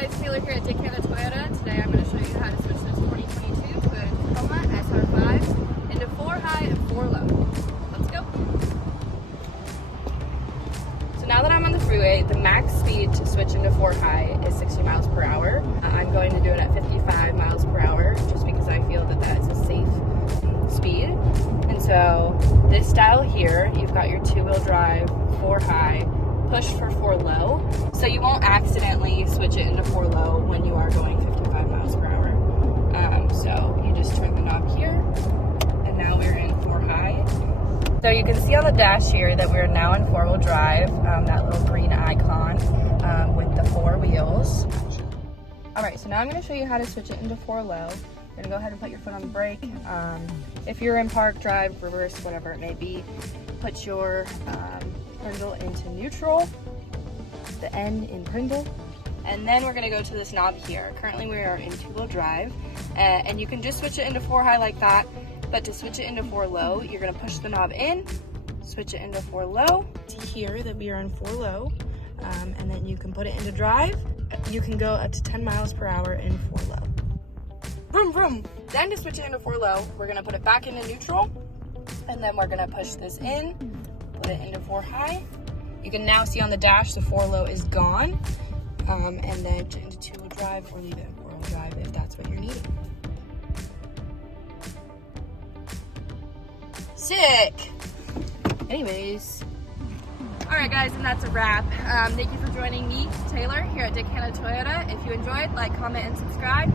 guys, Taylor here at Toyota. Today I'm going to show you how to switch this 2022 Toyota Tacoma SR5 into 4 high and 4 low. Let's go. So now that I'm on the freeway, the max speed to switch into 4 high is 60 miles per hour. I'm going to do it at 55 miles per hour just because I feel that that is a safe speed. And so this style here, you've got your 2-wheel drive, 4 high, push for 4 low, so you won't accidentally switch it into 4 low when you are going 55 miles per hour. So you just turn the knob here, and now we're in 4 high. So you can see on the dash here that we're now in 4-wheel drive, that little green icon with the 4 wheels. All right, so now I'm going to show you how to switch it into 4 low. You're gonna go ahead and put your foot on the brake. If you're in park, drive, reverse, whatever it may be, put your brindle into neutral, the N in brindle, and then we're gonna go to this knob here. Currently we are in 2-wheel drive, and you can just switch it into 4 high like that, but to switch it into 4 low, you're gonna push the knob in, switch it into 4 low. To here that we are in 4 low, and then you can put it into drive. You can go up to 10 miles per hour in 4 low. Vroom, vroom. Then to switch it into 4 low, we're gonna put it back into neutral, and then we're gonna push this in, put it into 4 high. You can now see on the dash the 4 low is gone, and then into 2-wheel drive or leave it in 4-wheel drive if that's what you're needing. Sick! Anyways. Alright guys, and that's a wrap. Thank you for joining me, Taylor, here at Toyota. If you enjoyed, like, comment, and subscribe.